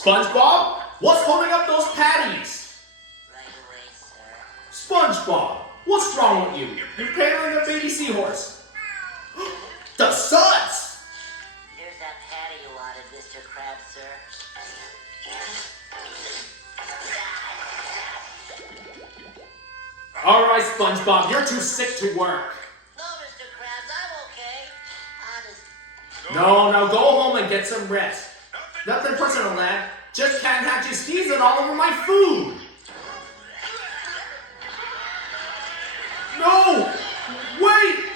SpongeBob, what's holding up those patties? Right away, sir. SpongeBob, what's wrong with you? You're paling a baby seahorse. The Suds! Here's that patty you wanted, Mr. Krabs, sir. Alright, SpongeBob, you're too sick to work. No, Mr. Krabs, I'm okay. Honest. No, go home and get some rest. Nothing personal, lad. Just can't have you sneezing all over my food. No! Wait!